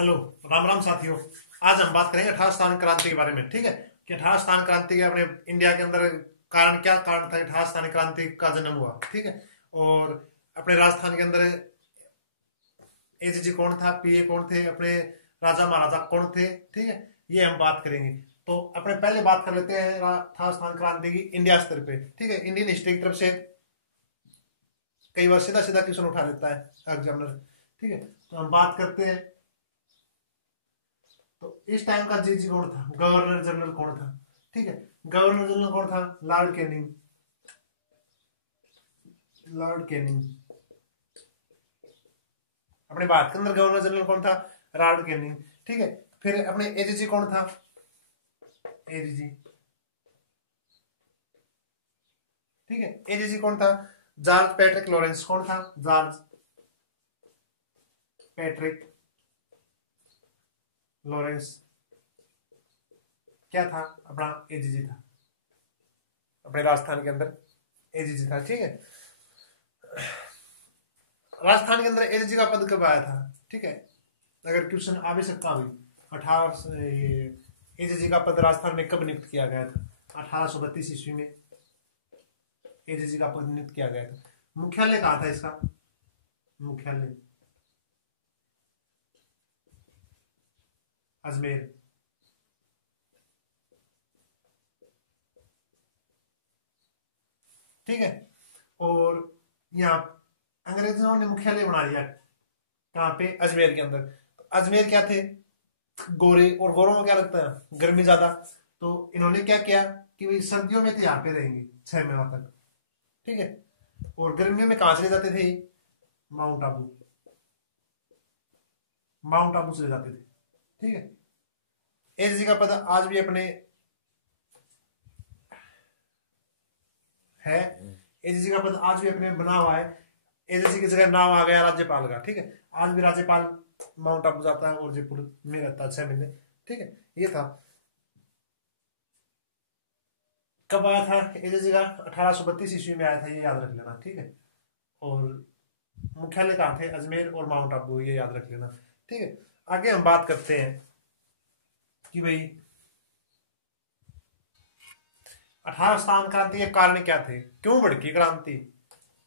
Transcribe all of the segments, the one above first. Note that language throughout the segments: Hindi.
हेलो। राम राम साथियों। आज हम बात करेंगे 18 स्थान क्रांति के बारे में। ठीक है कि 18 स्थान क्रांति के अपने इंडिया के अंदर क्या कारण था कि 18 स्थान क्रांति का जन्म हुआ। ठीक है। और अपने राजस्थान के अंदर एजीजी कौन था, पीए कौन थे, अपने राजा महाराजा कौन थे। ठीक है, ये हम बात करेंगे। तो अपने पहले बात कर लेते हैं 18 स्थान क्रांति की इंडिया स्तर पे। ठीक है, इंडियन हिस्ट्री की तरफ से कई बार सीधा सीधा क्वेश्चन उठा लेता है एग्जामिनर। ठीक है, तो हम बात करते हैं। तो इस टाइम का जीजी कौन था, गवर्नर जनरल कौन था। ठीक है, गवर्नर जनरल कौन था, लॉर्ड कैनिंग। लॉर्ड कैनिंग अपने भारत के अंदर गवर्नर जनरल कौन था, लॉर्ड कैनिंग। ठीक है, फिर अपने एजीजी कौन था, एजीजी। ठीक है, एजीजी कौन था, जॉर्ज पैट्रिक लॉरेंस। कौन था, जॉर्ज पैट्रिक लॉरेंस। क्या था, अपना एजीजी था, अपने राजस्थान के अंदर एजीजी था। ठीक है, राजस्थान के अंदर एजीजी का पद कब आया था। ठीक है, अगर क्वेश्चन आ भी सकता अभी 18 ये एजीजी का पद राजस्थान में कब नियुक्त किया गया था। 1832 ईस्वी में एजीजी का पद नियुक्त किया गया था। मुख्यालय कहाँ था इसका, मुख्यालय अजमेर। ठीक है, और यहाँ अंग्रेजों ने मुख्यालय बना दिया कहाँ पे, अजमेर के अंदर। तो अजमेर क्या थे, गोरे, और गोरों में क्या लगता है, गर्मी ज्यादा। तो इन्होंने क्या किया कि भाई सर्दियों में तो यहाँ पे रहेंगे 6 महीना तक। ठीक है, और गर्मियों में कहाँ चले जाते थे, माउंट आबू। माउंट आबू चले जाते थे। ठीक है, एजीजी का पद आज भी अपने है, एजीजी का पद आज भी अपने बना हुआ है। एजीजी की जगह नाम आ गया राज्यपाल का। ठीक है, आज भी राज्यपाल माउंट आबू जाता है और जयपुर में रहता है 6 महीने। ठीक है, ये था। कब आया था एजीजी का, 1832 ईस्वी में आया था, ये याद रख लेना। ठीक है, और मुख्यालय कहाँ थे, अजमेर और माउंट आबू, ये याद रख लेना। ठीक है, आगे हम बात करते हैं कि भाई 18 स्थान क्रांति के कारण क्या थे, क्यों भड़की क्रांति।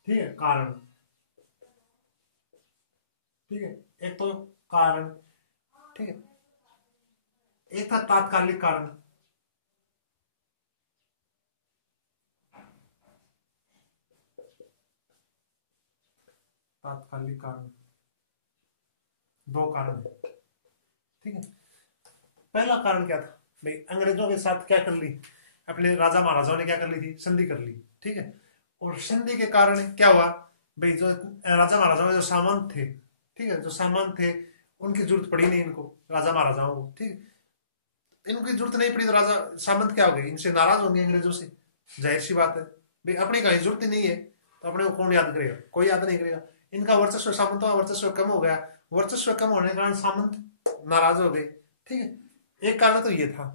ठीक है, कारण। ठीक है, एक तो कारण। ठीक है, एक था तात्कालिक कारण। तात्कालिक कारण, दो कारण है। ठीक है, पहला कारण क्या था भाई, अंग्रेजों के साथ क्या कर ली, अपने राजा महाराजाओं ने क्या कर ली थी, संधि कर ली। ठीक है, और संधि के कारण क्या हुआ भाई, जो राजा महाराजाओं में जो सामंत थे, ठीक है, जो सामंत थे, उनकी जरूरत पड़ी नहीं इनको, राजा महाराजाओं को। ठीक है, इनकी जरूरत नहीं पड़ी तो राजा सामंत क्या हो गए, इनसे नाराज होंगे अंग्रेजों से, जाहिर सी बात है भाई, अपनी कहीं जरूरत ही नहीं है तो अपने को कौन याद करेगा, कोई याद नहीं करेगा। इनका वर्चस्व, सामंतों का वर्चस्व कम हो गया, वर्चस्व कम होने के कारण सामंत नाराज हो गए। ठीक है, एक कारण तो ये था।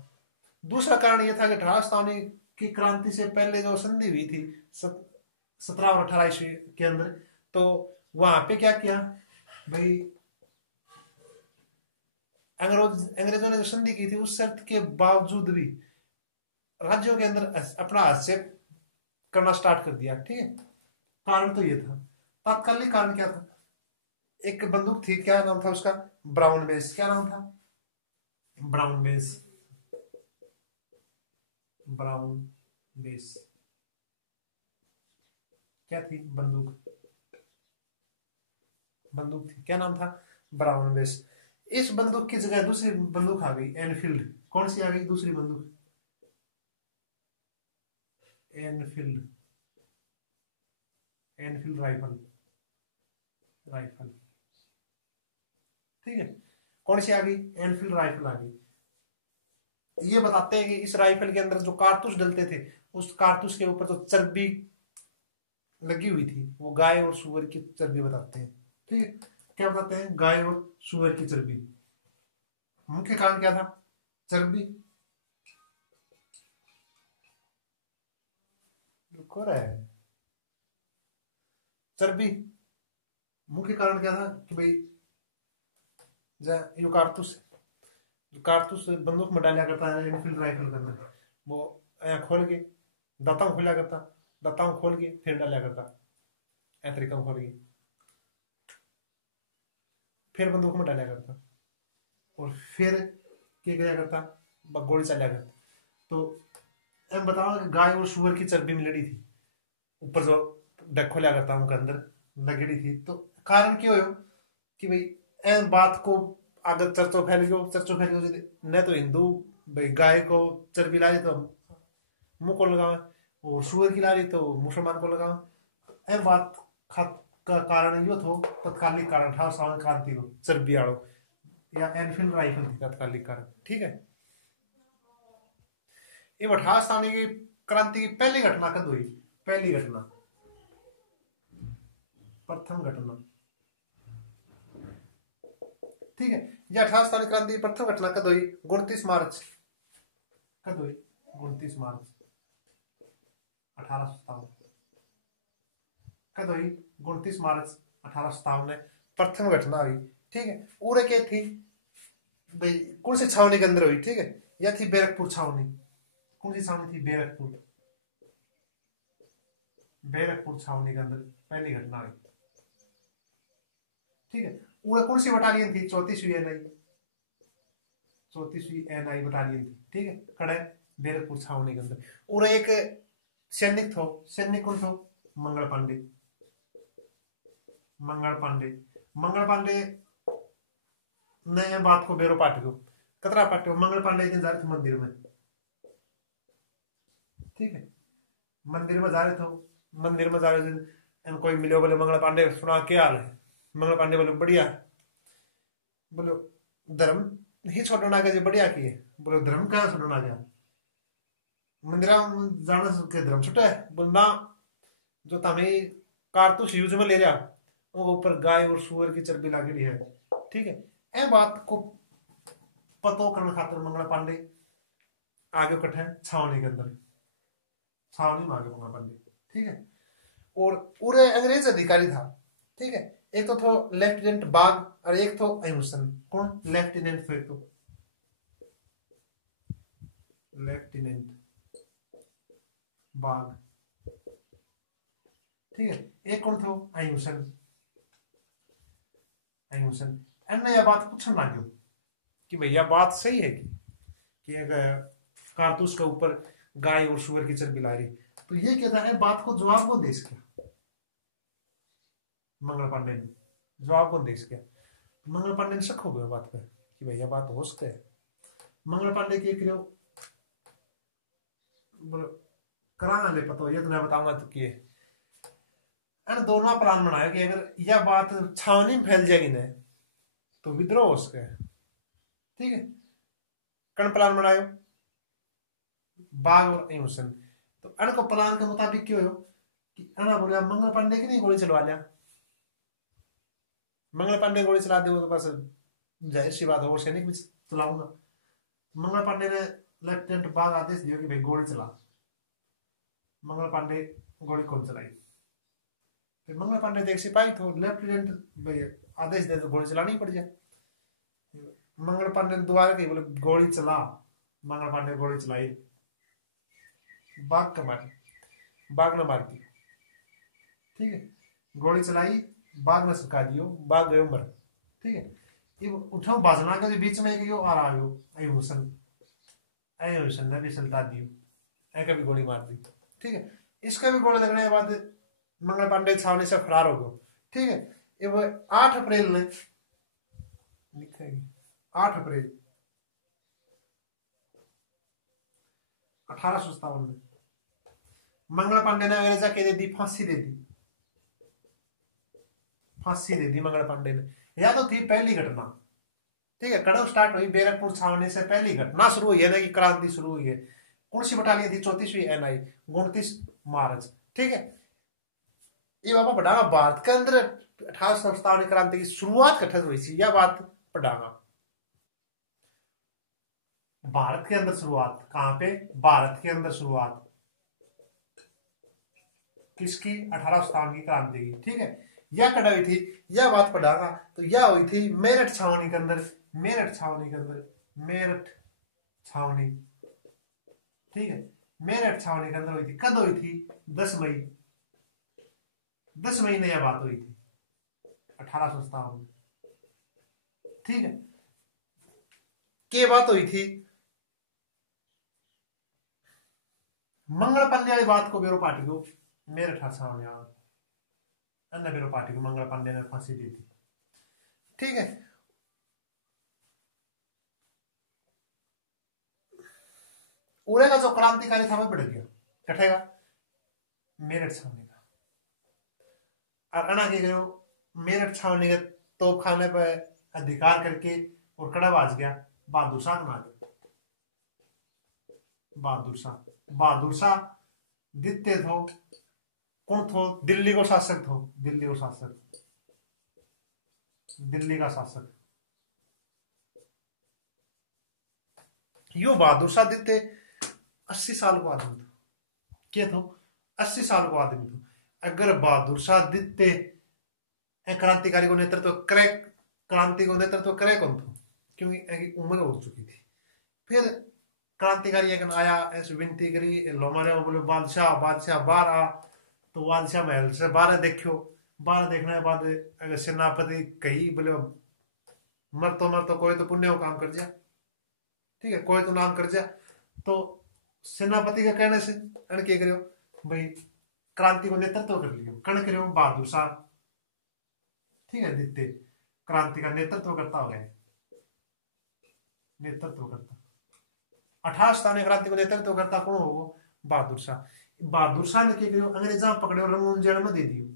दूसरा कारण ये था कि राजस्थानी की क्रांति से पहले जो संधि हुई थी 17 और 18 ईस्वी के अंदर, तो वहां पे क्या किया भाई, अंग्रेजों ने जो संधि की थी उस शर्त के बावजूद भी राज्यों के अंदर अपना हस्तक्षेप करना स्टार्ट कर दिया। ठीक है, कारण तो ये था। तात्कालिक कारण क्या था, एक बंदूक थी, क्या नाम था उसका, ब्राउन बेस। क्या नाम था, ब्राउन बेस। ब्राउन बेस क्या थी, बंदूक। बंदूक थी, क्या नाम था, ब्राउन बेस। इस बंदूक की जगह दूसरी बंदूक आ गई, एनफील्ड। कौन सी आ गई दूसरी बंदूक, एनफील्ड। Enfield rifle, rifle. ठीक है, कौन सी आ गई, एनफील्ड राइफल आ गई। ये बताते हैं कि इस राइफल के अंदर जो कारतूस डलते थे, उस कारतूस के ऊपर जो चर्बी लगी हुई थी वो गाय और सुअर की चर्बी बताते हैं। ठीक है, क्या बताते हैं, गाय और सुअर की चर्बी। मुख्य कारण क्या था, चर्बी। रुको रहा है, चर्बी। मुख्य कारण क्या था कि भाई यो कारतूस, जो कारतूस बंदूक में डाला करता है इनफील्ड राइफल के अंदर, वो यहाँ खोल के दाताओं खोला करता, दाताओं खोल के फिर डाला करता, ऐ तरीका खोल के फिर बंदूक में डाला करता, और फिर क्या किया करता, गोली चलाया करता। तो एम बताओ कि गाय और सुअर की चर्बी मिलड़ी थी, ऊपर जो डक खोला करता उनके अंदर लगड़ी थी। तो कारण क्यों हो कि भाई एम बात को आगे चर्चो फैल गयो, चर्चो फैल गयो, न तो हिंदू भाई गाय को चर्बी ला रही तो मुंह को लगावे, और सुअर की ला रही तो मुसलमान को लगावे। एम बात का कारण यो थो, तत्कालिक कारण था सावन क्रांति को चर्बी आड़ो या एनफील्ड राइफल थी तत्कालिक कारण। ठीक है, ये 18 साल की क्रांति की पहली घटना कब हुई? पहली घटना, प्रथम घटना। ठीक है, यह 18 साल क्रांति की प्रथम घटना कब हुई? 29 मार्च। कब हुई? 29 मार्च 1857। कब हुई? 29 मार्च 1857 में प्रथम घटना हुई। ठीक है, उरे क्या थी भाई, कौन सी छावनी के अंदर हुई? ठीक है, यह थी बैरकपुर छावनी। कौन सी छावनी थी? बैरकपुर, बैरकपुर छावनी के अंदर पहली घटना हुई। ठीक है, वो कौन सी बटालियन थी? 34वीं एनआई, 34वीं एनआई बटालियन थी। ठीक है, खड़े बैरकपुर छावनी के अंदर। और एक सैनिक थो, सैनिक कौन थो? मंगल पांडे। मंगल पांडे, मंगल पांडे ने बात को बेरो पाटियो, कतरा पाटियो। मंगल पांडे एक दिन जा रहे थे मंदिर में। ठीक है, मंदिर में जा रहे थे, मंदिर में जा रहे थे, कोई मिलो, बोले मंगल पांडे सुना क्या हाल है? मंगल पांडे बोले बढ़िया। बोलो धर्म ही छोड़ना के बढ़िया की है। बोलो धर्म क्या छोड़ना गया? मंदिर जाने के धर्म छुटा है? बोल ना, जो तमें कारतूस यूज में ले जा, वो ऊपर गाय और सुअर की चर्बी लागेड़ी है। ठीक है, ए बात को पतो करने खातिर मंगल पांडे आगे कट्ठे छावनी के अंदर, छावनी में आगे मंगल पांडे। ठीक है, और पूरे अंग्रेज अधिकारी था। ठीक है, एक तो थो लेफ्टिनेंट बाग और एक थो अहिमसन। कौन? लेफ्टिनेंट थे, तो लेफ्टिनेंट बाग। ठीक है, एक कौन थो? अहिमसन। अहिमसन एने यह बात पूछने लगे कि भैया बात सही है कि कारतूस के ऊपर गाय और सुअर की चर्बी ला रही। तो ये कहता है बात को जवाब कौन दे सके? मंगल पांडे ने जवाब कौन दे सके? मंगल पांडे ने शक हो गया बात पे कि भैया बात हो सकता है। मंगल पांडे के क्यों करा ले पता, ये तुम्हें बताऊंगा तो किए दोनों प्लान बनाया कि अगर यह बात छावनी में फैल जाएगी ना तो विद्रोह हो सके। ठीक है, कौन प्लान बनायो? बाग और अहिमसन। तो अन को प्लान के मुताबिक क्यों हो कि अना बोलिया मंगल पांडे की नहीं गोली चलवा लिया। मंगल पांडे गोली चला दे तो बस जाहिर सी बात है और सैनिक भी चलाऊंगा। मंगल पांडे ने लेफ्टिनेंट बाग आदेश दिया कि भाई गोली चला। मंगल पांडे गोली कौन चलाई? फिर मंगल पांडे देख सिपाही तो लेफ्टिनेंट भाई आदेश दे तो गोली चलानी पड़ जाए। मंगल पांडे ने दोबारा कही, बोले गोली चला। मंगल पांडे गोली चलाई, बाग का मारी, बाग ने मार दी। ठीक है, गोली चलाई, बाग ने सरका दियो, बाग गयो मर। ठीक है, ये उठाओ बाजना के बीच में एक आ रहा हो अहिमसन, अहिमसन ने भी सल्टा दियो, ऐ भी गोली मार दी। ठीक है, इसका भी गोली लगने के बाद मंगल पांडे छावनी से फरार हो गयो। ठीक है, ये 8 अप्रैल ने लिखेगी 8 अप्रैल 1857 में मंगल पांडे ने अंग्रेजा के दे दी, फांसी दे दी, फांसी दे दी मंगल पांडे ने। यह तो थी पहली घटना। ठीक है, कड़व स्टार्ट हुई बैरकपुर छावनी से, पहली घटना शुरू हुई है ना कि क्रांति शुरू हुई है। कौन सी बटालियन थी? 34वीं एनआई, 29 मार्च। ठीक है, ये बाबा पढ़ागा भारत के अंदर 1857 क्रांति की शुरुआत कठिन हुई थी, यह बात पढ़ागा। भारत के अंदर शुरुआत कहां पे? भारत के अंदर शुरुआत किसकी? 1857 की क्रांति की। ठीक है, या कड़ा हुई थी, या बात पढ़ागा तो या हुई थी मेरठ छावनी के अंदर, मेरठ छावनी के अंदर, मेरठ छावनी, ठीक है, मेरठ छावनी के अंदर हुई थी। कद हुई थी? 10 मई, 10 मई ने यह बात हुई थी 1857, ठीक है। के बात हुई थी मंगल पांडे वाली बात को बेरो पार्टी को मेरठ छावनी अन्य बेरो पार्टी को मंगल पांडे ने फांसी दी थी, ठीक है। उड़े का जो क्रांतिकारी था वह बढ़ गया, कटेगा मेरठ छावनी का। और अना के गयो मेरठ छावनी के तोप खाने पर अधिकार करके और कड़ा बाज गया बहादुर शाह बना गया। बहादुर शाह, बहादुर शाह दित्ते थो कौन थो? दिल्ली को शासक थो, दिल्ली को शासक, दिल्ली का शासक। यो बहादुर शाह दित्ते 80 साल को आदमी था, क्या थो? 80 साल को आदमी थो। अगर बहादुर शाह दित्ते क्रांतिकारी को नेतृत्व करे, क्रांति को नेतृत्व करे कौन थो? क्योंकि उम्र हो चुकी थी। फिर क्रांतिकारी एक आया, ऐसी विनती करी लोमारे बोले बादशाह, बादशाह बाहर आ, तो बादशाह महल से बाहर देखियो, बाहर देखने के बाद अगर सेनापति कही बोले मर तो कोई तो पुण्य को काम कर जा, ठीक है, कोई तो नाम कर जा। तो सेनापति के कहने से अण क्या करियो भाई क्रांति को नेतृत्व कर लियो, कण करियो बहादुर शाह, ठीक है, दित्ते क्रांति का नेतृत्व करता हो गया, नेतृत्व करता 18 क्रांति को नेतृत्व करता कौन होगा? बहादुर शाह। बहादुर शाह ने क्या करियो अंग्रेजा पकड़े रंगून जेल में दे दियो,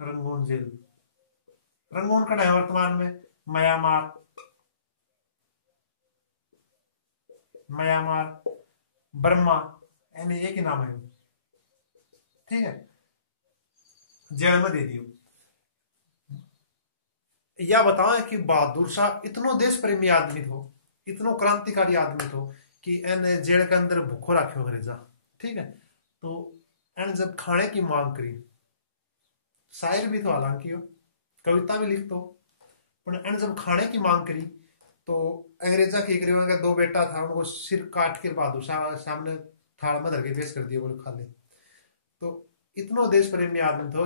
रंगून जेल, रंगून कड़ा है वर्तमान में म्यांमार, म्यांमार बर्मा, यानी एक ही नाम है, ठीक है, जेल में दे दियो। यह बताओ कि बहादुर शाह इतनो देश प्रेमी आदमी थो, इतनो क्रांतिकारी आदमी थो कि एन जेल के अंदर भूखो रखो अंग्रेजा, ठीक है। तो एन जब खाने की मांग करी, शायर भी तो हालांकि कविता भी लिखतो, पर एन जब खाने की मांग करी तो अंग्रेजा की करी, उनका 2 बेटा था, उनको सिर काट के बहादुर शाह सामने थाल में धर के पेश कर दिया, बोले खा ले। तो इतनो देश प्रेमी आदमी थो,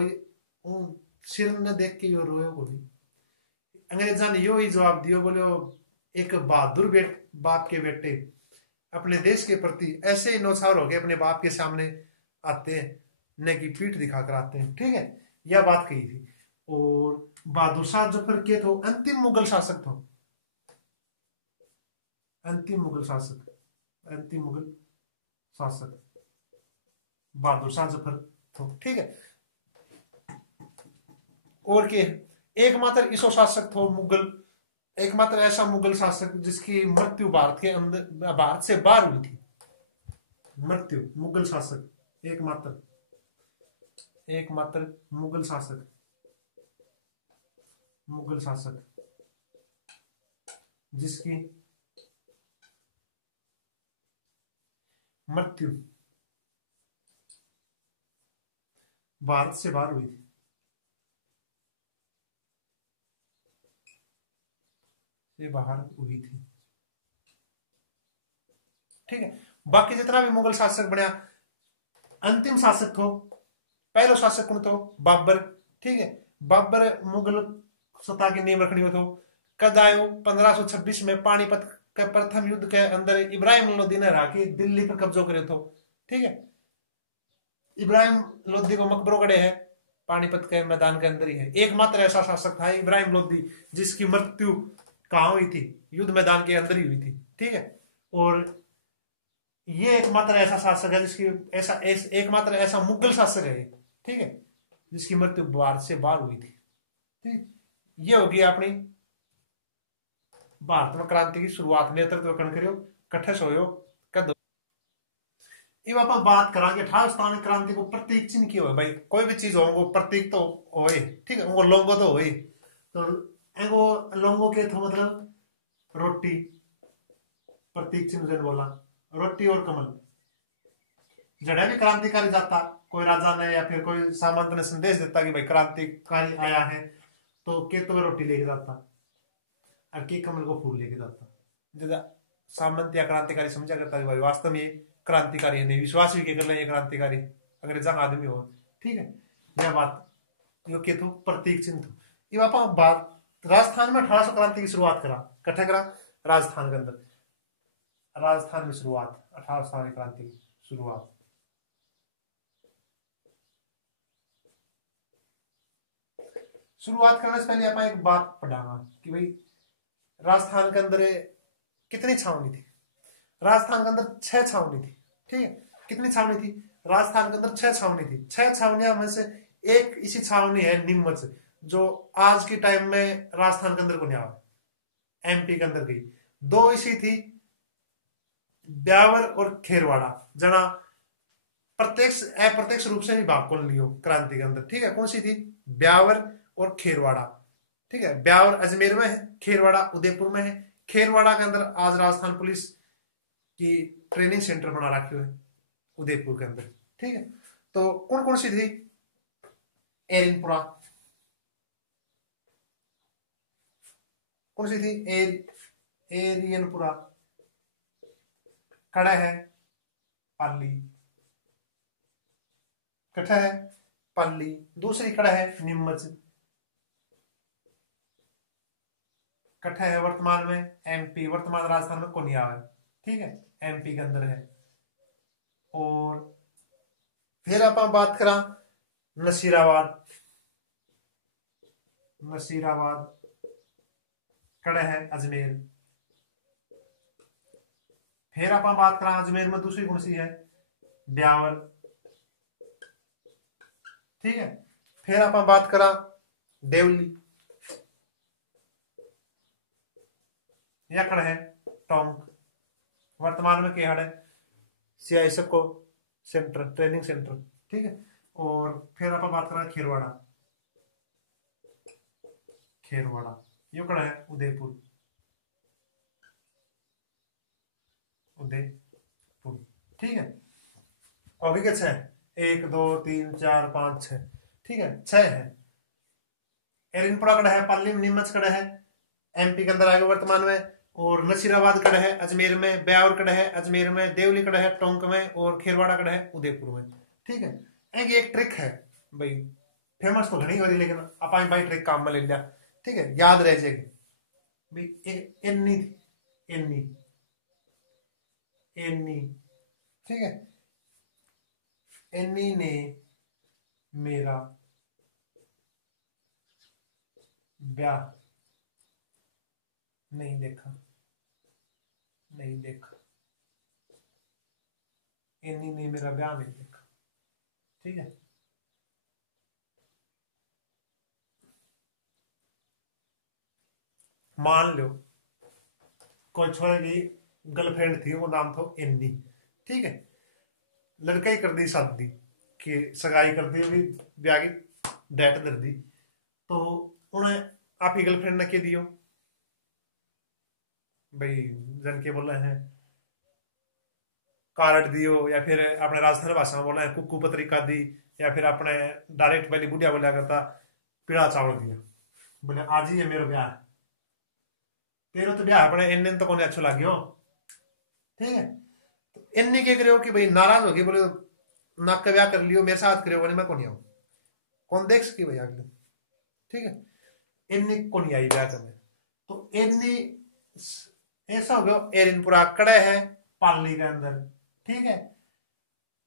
सिर ने देख के यो रोयो को भी। अंग्रेजा ने यो ही जवाब दियो, बोले एक बहादुर बाप के बेटे अपने देश के प्रति ऐसे ही नौछावर हो गए, अपने बाप के सामने आते हैं, ने की पीठ दिखाकर आते हैं, ठीक है, यह बात कही थी। और बहादुर शाह जो फिर के थो अंतिम मुगल शासक थो, अंतिम मुगल शासक, अंतिम मुगल शासक बहादुर शाह जफर थो, ठीक है। और के एकमात्र ईसो शासक थो मुगल, एकमात्र ऐसा मुगल शासक जिसकी मृत्यु भारत के अंदर, भारत से बाहर हुई थी, मृत्यु मुगल शासक, एकमात्र, एकमात्र मुगल शासक, मुगल शासक जिसकी मृत्यु भारत से बाहर हुई थी, से बाहर हुई थी, ठीक है। बाकी जितना भी मुगल शासक बनया, अंतिम शासक थो, पहलो शासक कौन थो? बाबर, ठीक है। बाबर मुगल सत्ता की नींव रखनी हो तो कद आयो 1526 में पानीपत के प्रथम युद्ध के अंदर इब्राहिम लोदी ने राके दिल्ली पर कब्जो करे थो, ठीक है। इब्राहिम लोदी को मकबरो गड़े है पानीपत के मैदान के अंदर ही है, एकमात्र ऐसा शासक था इब्राहिम लोदी जिसकी मृत्यु कहां हुई थी? युद्ध मैदान के अंदर ही हुई थी, ठीक है। और ये एकमात्र ऐसा शासक है जिसकी एकमात्र ऐसा मुगल शासक है, ठीक है, जिसकी मृत्यु भारत से बाहर हुई थी, ठीक। ये होगी अपनी भारत में क्रांति की शुरुआत, नेतृत्व कण करियो कट्ठे सोयो कदो। अब आप बात करांगे 18 क्रांति को प्रतीक चिन्ह क्यों है भाई? कोई भी चीज हो प्रतीक तो होए, ठीक है, वो लोगो तो होए, तो एगो लोगों के तो मतलब रोटी प्रतीक चिन्ह बोला, रोटी और कमल, जड़ा भी क्रांतिकारी जाता कोई राजा ने या फिर कोई सामंत ने संदेश देता कि भाई क्रांतिकारी आया है, तो केतु में रोटी लेके जाता और के कमल को फूल लेके जाता। जैसा सामंत या क्रांतिकारी समझा करता है भाई वास्तव में ये क्रांतिकारी है, नहीं विश्वास भी कर ले ये क्रांतिकारी अंग्रेजा आदमी हो। ठीक है, यह बात यो केतु प्रतीक चिन्ह थो। ये आप बात राजस्थान में 1800 क्रांति की शुरुआत करा, कट्ठा करा राजस्थान के अंदर, राजस्थान में शुरुआत 1800 की क्रांति की शुरुआत। शुरुआत करने से पहले आप एक बात पढ़ाना कि भाई राजस्थान के अंदर कितनी छावनी थी। राजस्थान के अंदर 6 छावनी थी। ठीक है, कितनी छावनी थी राजस्थान के अंदर? 6 छावनी थी। 6 छावनियां में से एक इसी छावनी है नीमच, जो आज के टाइम में राजस्थान के अंदर को नहीं आ, एमपी के अंदर गई। 2 इसी थी ब्यावर और खेरवाड़ा, जना प्रत्यक्ष अप्रत्यक्ष रूप से भी भाग कौन लियो क्रांति के अंदर। ठीक है, कौन सी थी? ब्यावर और खेरवाड़ा। ठीक है, ब्यावर अजमेर में है, खेरवाड़ा उदयपुर में है। खेरवाड़ा के अंदर आज राजस्थान पुलिस की ट्रेनिंग सेंटर बना रखे हुए उदयपुर के अंदर। ठीक है, तो कौन कौन सी थी? एरिनपुरा, कौन सी थी? एरियनपुरा, कड़ा है पाली, कट्ठा है पाली। दूसरी कड़ा है नीमच, कट्ठा है वर्तमान में एमपी, वर्तमान राजस्थान में कोनिया है। ठीक है, एमपी के अंदर है। और फिर आप बात करा नसीराबाद, नसीराबाद कड़ा है अजमेर। फिर आप बात करा अजमेर में दूसरी कौन सी है? ब्यावर। ठीक है, फिर आप बात करा देवली, या कड़ा है टोंक, वर्तमान में केहड़ है सीआईएसएफ को सेंटर, ट्रेनिंग सेंटर। ठीक है, और फिर आप बात करा खेरवाड़ा, खेरवाड़ा यो कड़ा है उदयपुर, उदयपुर। ठीक है, और भी 6, 1 2 3 4 5 6। ठीक है, 6 है। एरिनपुरा कड़ा है पाली, नीमच कड़ा है एमपी के अंदर आएगा वर्तमान में, और नसीराबाद कड़ा है अजमेर में, ब्यावर कड़ा है अजमेर में, देवली कड़ा है टोंक में, और खेरवाड़ा कड़ा है उदयपुर में। ठीक है, एक ट्रिक है भाई, फेमस तो घनी हो रही लेकिन अपन भाई ट्रिक काम में ले लिया। ठीक है, याद रह जाएगी भाई। एन्नी एन्नी एन्नी। ठीक है, एन्नी ने मेरा ब्याह नहीं देखा, नहीं देखा, एन्नी ने मेरा ब्याह नहीं देखा। ठीक है, मान लो कोई छोरे की गर्लफ्रेंड थी, वो नाम था एन्नी। ठीक है, लड़का ही कर दी शादी कि सगाई कर दी, अभी ब्याह की डेट दे दी, तो उन्हें आपकी गर्लफ्रेंड ने क्या दियो भाई, जन के बोल रहे हैं कार्ड दियो, या फिर अपने राजस्थान भाषा में बोल रहे हैं कुक्कू पत्रिका दी, या फिर अपने डायरेक्ट पहले बुढ़िया बोला करता पीड़ा चावल दिया, बोले आज ही है मेरा ब्याह, तेरो तो ब्याह अपने इन दिन तो कौन अच्छो लगे हो। ठीक है, तो इन्नी क्या करे हो कि भाई नाराज हो गई, बोले नाक का ब्याह कर लियो मेरे साथ करे, बोले मैं कौन आऊं, कौन देख सकी भाई अगले। ठीक है, इन्नी कौन आई ब्याह करने, तो इन्नी ऐसा हो गया। एरिनपुरा कड़े है पाली के अंदर। ठीक है,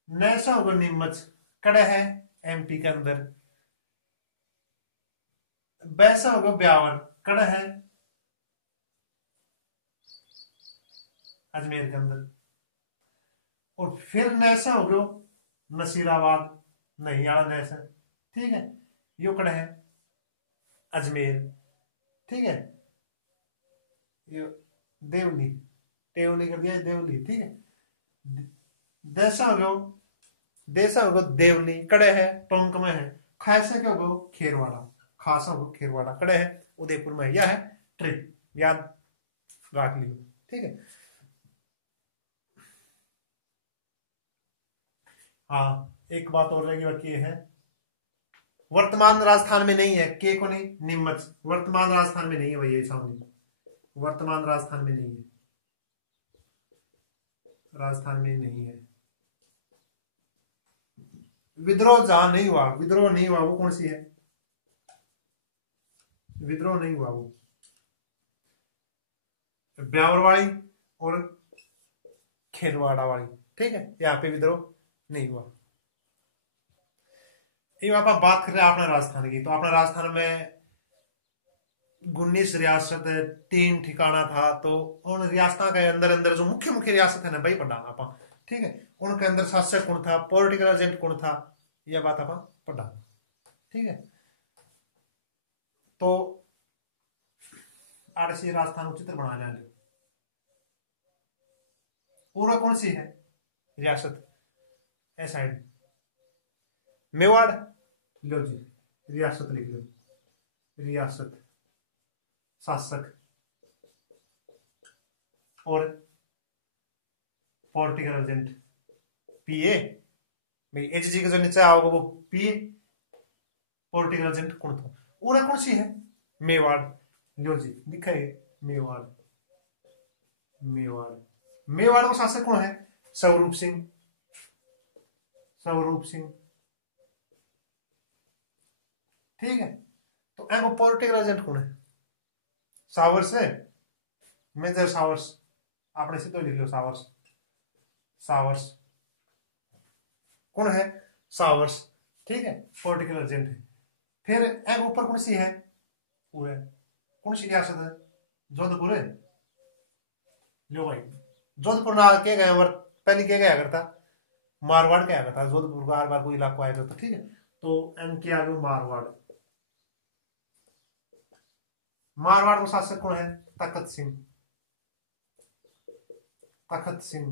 नैसा हो गया नीमच कड़े है एमपी के अंदर। वैसा हो गया ब्यावर कड़े है अजमेर के अंदर। और फिर नैसा हो गयो नसीराबाद, नहीं आना नैसा। ठीक है, यो कड़े है अजमेर। ठीक है, यो देवली, देवली कर दिया देवली। ठीक है, देसा हो गयो, देसा हो गयो देवली कड़े है टोंक में है। खासा क्या हो गयो खेरवाड़ा, खासा हो गयो खेरवाड़ा कड़े है उदयपुर में। यह है ट्रिक, याद रख लियो। ठीक है, हाँ एक बात और रहेगी, बाकी ये है वर्तमान राजस्थान में नहीं है, के को नहीं, नीमच वर्तमान राजस्थान में नहीं है भैया, सामने वर्तमान राजस्थान में नहीं है, राजस्थान में नहीं है। विद्रोह जहां नहीं हुआ, विद्रोह नहीं हुआ, वो कौन सी है? विद्रोह नहीं हुआ वो ब्यावरवाड़ी और खेरवाड़ा वाली, ठीक है, यहाँ पे विद्रोह नहीं हुआ। ये आप बात कर रहे हैं अपना राजस्थान की, तो अपना राजस्थान में 19 रियासत, 3 ठिकाना था, तो उन रियासत के अंदर अंदर जो मुख्य मुख्य रियासत है ना भाई पढ़ा आप, ठीक है, उनके अंदर शासक कौन था, पॉलिटिकल एजेंट कौन था, यह बात आप पढ़ा, ठीक है। तो आरसी राजस्थान को चित्र बना लेंगे। पूरा कौन सी है रियासत? ए साइड मेवाड़, लो जी रियासत लिख लो, रियासत, शासक और पॉलिटिकल एजेंट पीए, भाई एच जी के जो नीचे आओगे वो पीए, पॉलिटिकल एजेंट कौन था? उन्हें कौन सी है? मेवाड़, लो जी लिखा है मेवाड़, मेवाड़। मेवाड़ का शासक कौन है? स्वरूप सिंह, स्वरूप सिंह, ठीक है। तो एगो पॉलिटिकल एजेंट कौन है? सावर्स है, मेजर सावर्स, आपने सीधे लिख लो सावर्स, सावर्स कौन है? सावर्स, ठीक है, पॉलिटिकल एजेंट है। फिर एक ऊपर कौन सी है? पूरे कौन सी रियासत है? जोधपुर है, लो भाई जोधपुर ना के गए और पहले के गया करता मारवाड़ क्या करता, जोधपुर का हर बार कोई इलाका आया करता, ठीक है। तो एन के आगे मारवाड़, मारवाड़ को शासक कौन है? तखत सिंह, तखत सिंह,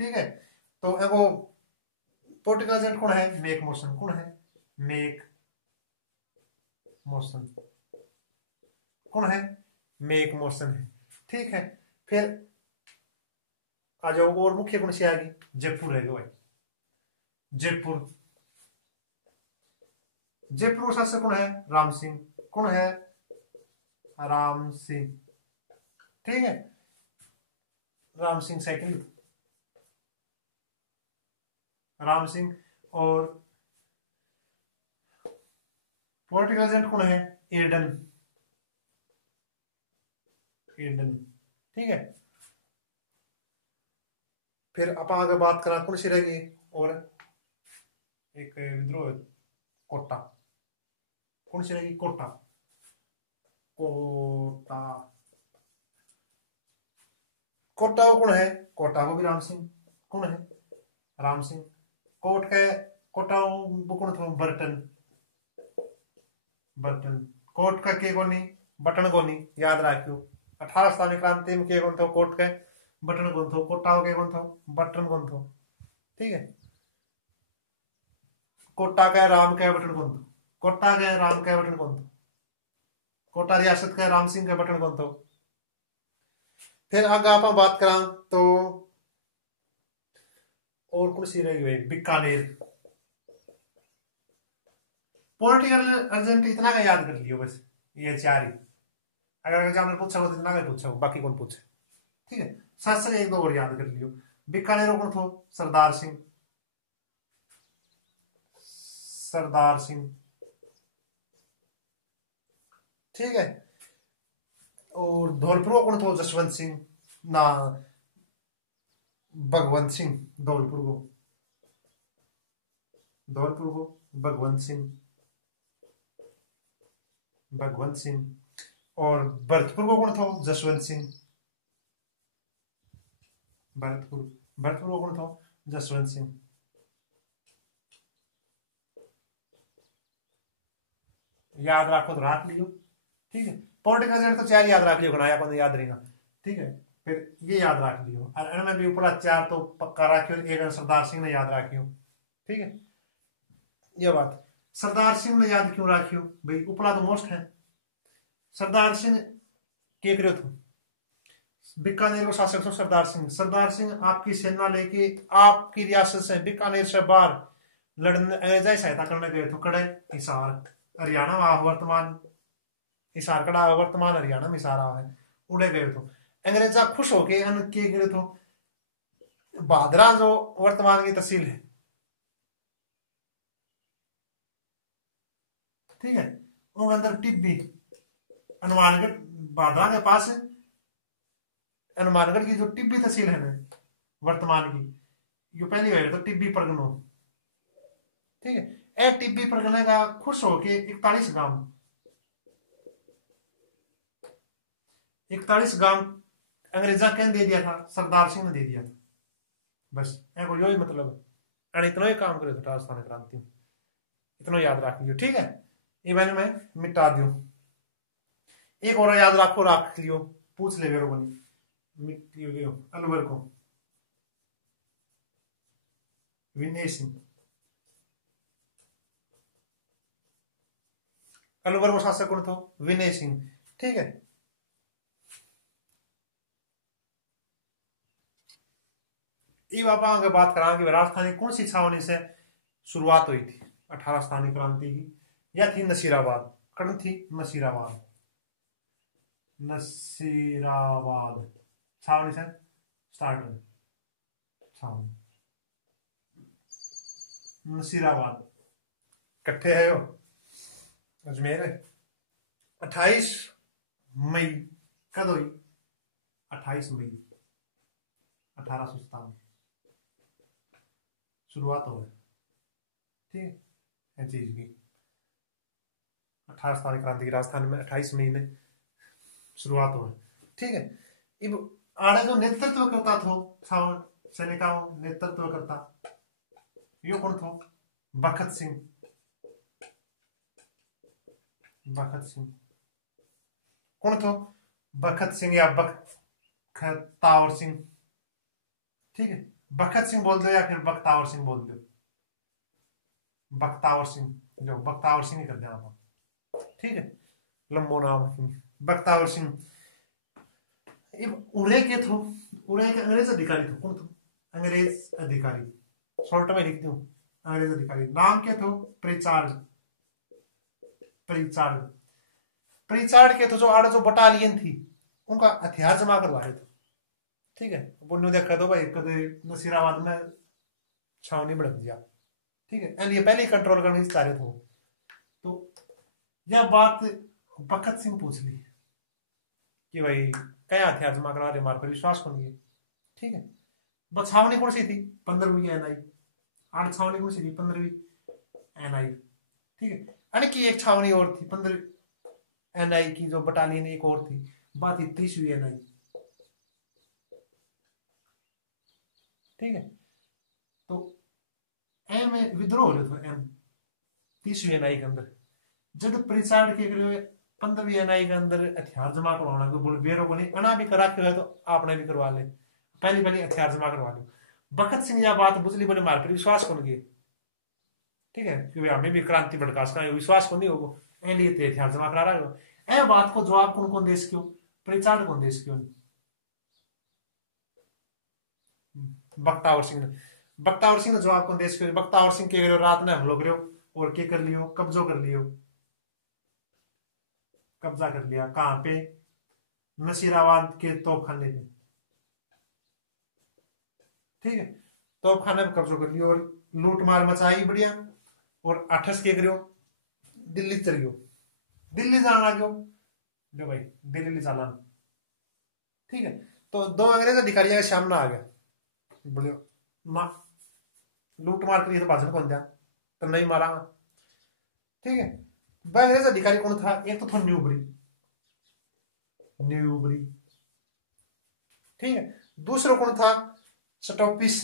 ठीक है। तो एगो पॉलिटिकल एजेंट कौन है? मेक मोशन, कौन है? मेक मोशन, कौन है? मेक मोशन है, ठीक है। फिर आ जाओ, और मुख्य कौन सी आएगी? जयपुर है भाई, जयपुर, जयपुर का शासक कौन है? राम सिंह, कौन है? राम सिंह, ठीक है, राम सिंह सेकंड, राम सिंह। और पॉलिटिकल एजेंट कौन है? एडन, एडन, ठीक है। फिर आप आगे बात करा कौन सी रहेगी? और एक विद्रोह कोटा, कौन सी रहेगी? कोटा, कोटा, कोटा को कौन है? कोटा को भी राम सिंह, कौन है? राम सिंह। कोट के कोटा वो कौन था? Burton, Burton. कोट का के कोनी? बटन कोनी, याद रखियो। 18 क्रांति में के कौन था? कोट के बटन कौन था? कोटा के कौन था? बटन कौन था, ठीक है। कोटा का राम का बटन कौन था? कोटा का राम का बटन कौन था? कोटा रियासत का राम सिंह का बटन कौन था? फिर आगे आप बात करा तो और कौन सी रहेगी भाई? बीकानेर। पॉलिटिकल एजेंट इतना का याद कर लियो बस, ये 4 ही। अगर एग्जामिनर पूछा हो तो इतना का पूछा हो, बाकी कौन पूछे, ठीक है। साथ साथ 1-2 और याद कर लियो। बीकानेर कौन था? सरदार सिंह, सरदार सिंह, ठीक है। और धौलपुर कौन था? जसवंत सिंह ना भगवंत सिंह, धौलपुर को, धौलपुर को भगवंत सिंह, भगवंत सिंह। और भरतपुर को कौन था? जसवंत सिंह, भरतपुर, भरतपुर को कौन था? जसवंत सिंह। याद रखो तो रख लियो, ठीक है। पॉलिटिकल एजेंट तो 4 याद रख लियो, घना को याद रहेगा, ठीक है। फिर ये याद रख लियो, और इनमें भी ऊपर 4 तो पक्का रखियो, एक सरदार सिंह ने याद रखियो, ठीक है। ये बात सरदार सिंह ने याद क्यों रखियो भाई? ऊपरा तो मोस्ट है। सरदार सिंह के करो थे? बीकानेर को शासक था सरदार सिंह। सरदार सिंह आपकी सेना लेके आपकी रियासत से बीकानेर से बाहर लड़ने अंग्रेजा की सहायता करने गए थे कड़े हिसार हरियाणा में वर्तमान हिसार कड़ा वर्तमान हरियाणा में हिसार है उड़े गए तो अंग्रेजा खुश होके अन के गए तो भादरा जो वर्तमान की तहसील है, ठीक है, उनके अंदर टिब्बी हनुमानगढ़ भादरा के पास हनुमानगढ़ की जो टिब्बी तहसील है ना वर्तमान की, ये पहली बार तो टिब्बी परगनो, ठीक है, ए टिब्बी परगने का खुश होके 41 गांव अंग्रेजा कहने दे दिया था, सरदार सिंह ने दे दिया था, बस को यही मतलब है। इतना ही काम करे था राजस्थान क्रांति में, इतना याद रख लियो, ठीक है। इवन में मिटा दियो, एक और याद रखो, रख लियो, पूछ ले मेरे को नहीं मिट्टी अलवर को विनय सिंह, अलवर को शासक कौन था? विनय सिंह, ठीक है। आप आगे बात करा कि राजस्थान की कौन सी छावनी से शुरुआत हुई थी 18 स्थानीय क्रांति की, या थी नसीराबाद, कौन थी? नसीराबाद, नसीराबाद छावनी से स्टार्ट हुई छावनी, नसीराबाद कट्ठे है यो अजमेर है। 28 मई कद हुई? 28 मई 1857 शुरुआत हो गई, ठीक है चीज की। 18 स्थानीय क्रांति की राजस्थान में 28 मई में शुरुआत हो गई, ठीक है। अब आड़े जो नेतृत्व करता था सैनिकों नेतृत्व करता यो कौन था? बखत सिंह, बखत सिंह कौन था? बखत सिंह या बख्तावर सिंह, ठीक है, बखत सिंह बोल दो या फिर बख्तावर सिंह बोल दो, बख्तावर सिंह, जो बख्तावर सिंह ही कर देना आप, ठीक है, लंबो नाम बख्तावर सिंह। उड़े के थो, उड़े के अंग्रेज अधिकारी थे, कौन थे? अंग्रेज अधिकारी, शॉर्ट में लिख दूं, अंग्रेज अधिकारी नाम क्या था? प्रिचार्ड, प्रिचार्ड, प्रिचार्ड के तो जो आड़ जो बटालियन थी उनका हथियार जमा करवा रहे थे, ठीक है। उन्होंने देखा तो भाई कदे नसीराबाद में छावनी बढ़ दिया, ठीक है, ये पहले ही कंट्रोल करने की चाह रहे थे। तो यह बात बखत सिंह पूछ ली कि भाई क्या हथियार जमा करा रहे, हमारे पर विश्वास कौन है, ठीक है। बस छावनी कौन सी थी? 15वीं एनआई, आठ छावनी कौन सी थी? 15वीं एनआई, ठीक है। अरे की एक छावनी और थी 15 एनआई की, जो बटालियन एक और थी, बात 30वीं एनआई, ठीक है। तो एम में विद्रोह हो रहे थे, एम 30वीं एनआई के अंदर, जब प्रिचार्ड के 15वीं एनआई के अंदर हथियार जमा करवाना, कोई बोले बेरो को नहीं अना भी करा के तो आपने भी करवा ले, पहली पहली हथियार जमा करवा लो। बखत सिंह यह बात बुझली, बोले मार पर विश्वास कौन गए, ठीक है, क्योंकि हमें भी क्रांति बड़कास का विश्वास को नहीं होगा, लिए हथियार जमा करा रहा है। ए बात को जवाब कौन कौन देश क्यों? प्रिचार्ड कौन देश क्यों? बख्तावर सिंह ने, बख्तावर सिंह ने जवाब कौन देश क्यों? बख्तावर सिंह के रात ने हमलो करो और के कर लियो, कब्जो कर लियो, कब्जा कर लिया, कहां पे? नसीराबाद के तोपखाने पे, ठीक है, तोपखाने पे कब्जो कर लियो और लूट मार मचाई बढ़िया, और 28 के करियो दिल्ली चल गयो, दिल्ली जाना गयो जो भाई दिल्ली चला, ठीक है। तो दो अंग्रेज अधिकारी के सामने आ गया, बोले लूट मार करी तो भाजन कौन दिया, तो नहीं मारा, ठीक है। वह अंग्रेज अधिकारी कौन था? एक तो था न्यूबरी, न्यूबरी, ठीक है। दूसरा कौन था? स्टॉपिस,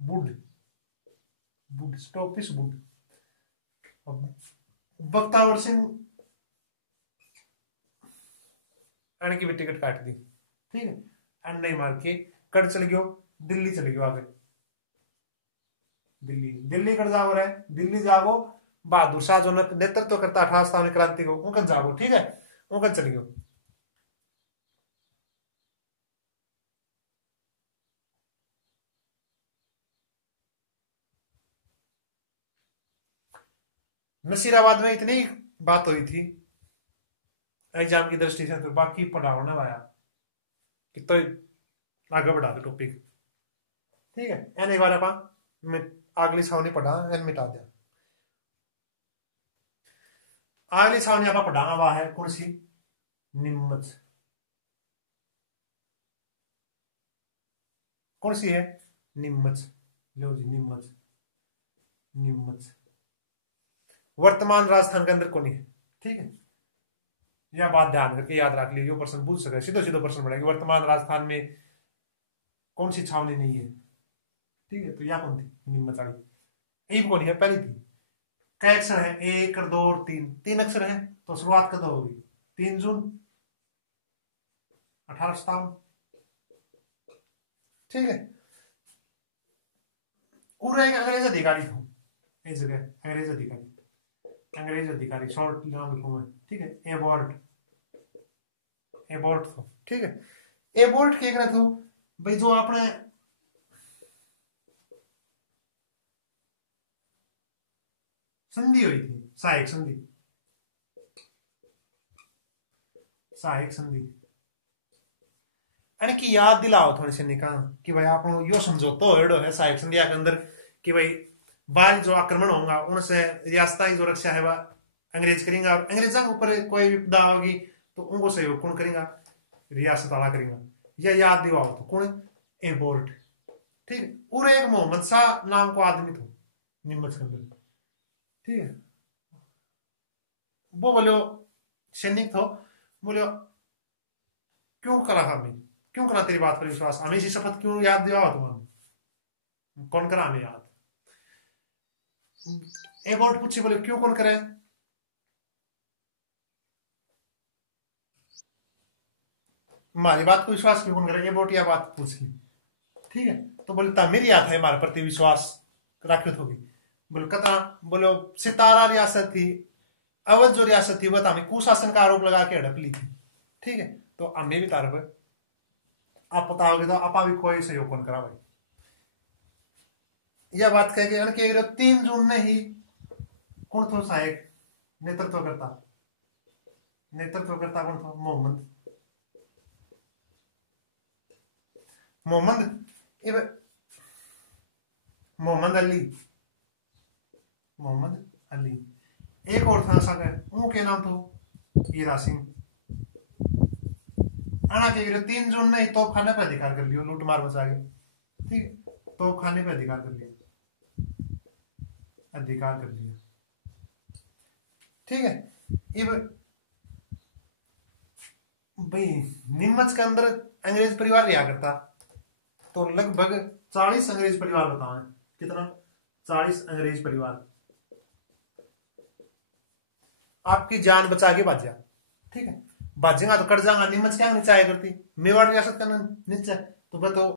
वुड, वुड, स्टॉपिस वुड। बख्तावर सिंह अण की भी टिकट काट दी, ठीक है, अण नहीं मार के कट चल गयो, दिल्ली चल गयो आगे, दिल्ली, दिल्ली कर जाओ रे, दिल्ली जागो, बहादुर शाह जो नेतृत्व करता 18 स्थानीय क्रांति को, उनकन जागो, ठीक है, उनकन चल गयो। नसीराबाद में इतनी बात हुई थी एग्जाम की दृष्टि से, तो बाकी पढ़ाओ ना आया कि तो आगे बढ़ा दो टॉपिक। ठीक है, एन एक बार आप अगली छावनी पढ़ा एन मिटा दिया। अगली छावनी आप पढ़ा हुआ है कौन सी? नीमच। कौन सी है? नीमच। लो जी नीमच। नीमच वर्तमान राजस्थान के अंदर कौन है? ठीक है, यह बात ध्यान करके याद रख लीजिए, प्रश्न पूछ सके, सीधे सीधे प्रश्न बढ़ेगा। वर्तमान राजस्थान में कौन सी छावनी नहीं है? ठीक है, तो यह कौन थी? नीमच वाली। एक कौन है? पहली थी। कई अक्षर है? 1 2 और 3, 3 अक्षर है, तो शुरुआत कब होगी? 3 जून 1857। ठीक है, और एक अंग्रेज अधिकारी था इस जगह, अंग्रेज अधिकारी, अंग्रेज अधिकारी शॉर्ट नाम लिखूंगा। ठीक है, एबॉर्ट, एबॉर्ट था। ठीक है, एबॉर्ट क्या था भाई? जो आपने संधि हुई थी, सहायक संधि, सहायक संधि यानी कि याद दिलाओ थोड़ी सी निकाह कि भाई आप यो समझौता होएड़ो है सहायक संधिया के अंदर कि भाई बाहरी जो आक्रमण होगा उनसे रियासत की जो रक्षा है वह अंग्रेज करेंगे, और अंग्रेजा के ऊपर कोई विपदा होगी तो उनको सहयोग कौन करेगा? रियासत वाला करेगा। यह याद दिलाओ तो कौन? एबोर्ट। ठीक है, और एक मोहम्मद शाह नाम को आदमी था नीमच के अंदर। ठीक है, वो बोलो सैनिक था, बोलो क्यों करा हमें, क्यों करा तेरी बात पर विश्वास, हमें इसी शपथ क्यों याद दिलाओ तुम्हारे? कौन करा हमें याद? एबोर्ट पूछे, बोले क्यों कौन करे? हमारी बात को विश्वास क्यों कौन करे? एबोर्ट यह बात पूछ ली। ठीक है, तो बोले ता मेरी याद है हमारे प्रति विश्वास राखित होगी। बोले कता? बोलो सितारा रियासत थी, अवध जो रियासत थी वह तो हमें कुशासन का आरोप लगा के हड़प ली थी। ठीक है, तो हमें भी तार पर आप पता होगा तो आपा भी कोई सहयोग कौन करा भाई। यह बात कह के 3 जून में ही कौन था सहायक नेतृत्व करता? नेतृत्व करता कौन था? मोहम्मद, मोहम्मद मोहम्मद अली, मोहम्मद अली। एक और था सका उनके नाम तो हीरा सिंह। आना के 3 जून ने तोप खाने पर अधिकार कर लियो, लूट मार मचा के। ठीक है, तोप खाने पर अधिकार कर लिया, अधिकार कर लिया। ठीक है, अब भाई नीमच के अंदर अंग्रेज परिवार रहा करता, तो लगभग 40 अंग्रेज परिवार बताओ। कितना? 40 अंग्रेज परिवार आपकी जान बचा के भाजा। ठीक है, भाजेगा तो कट जाएगा। नीमच क्या नीचे आया करती? मेवाड़ रियासत का नीचे, तो बताओ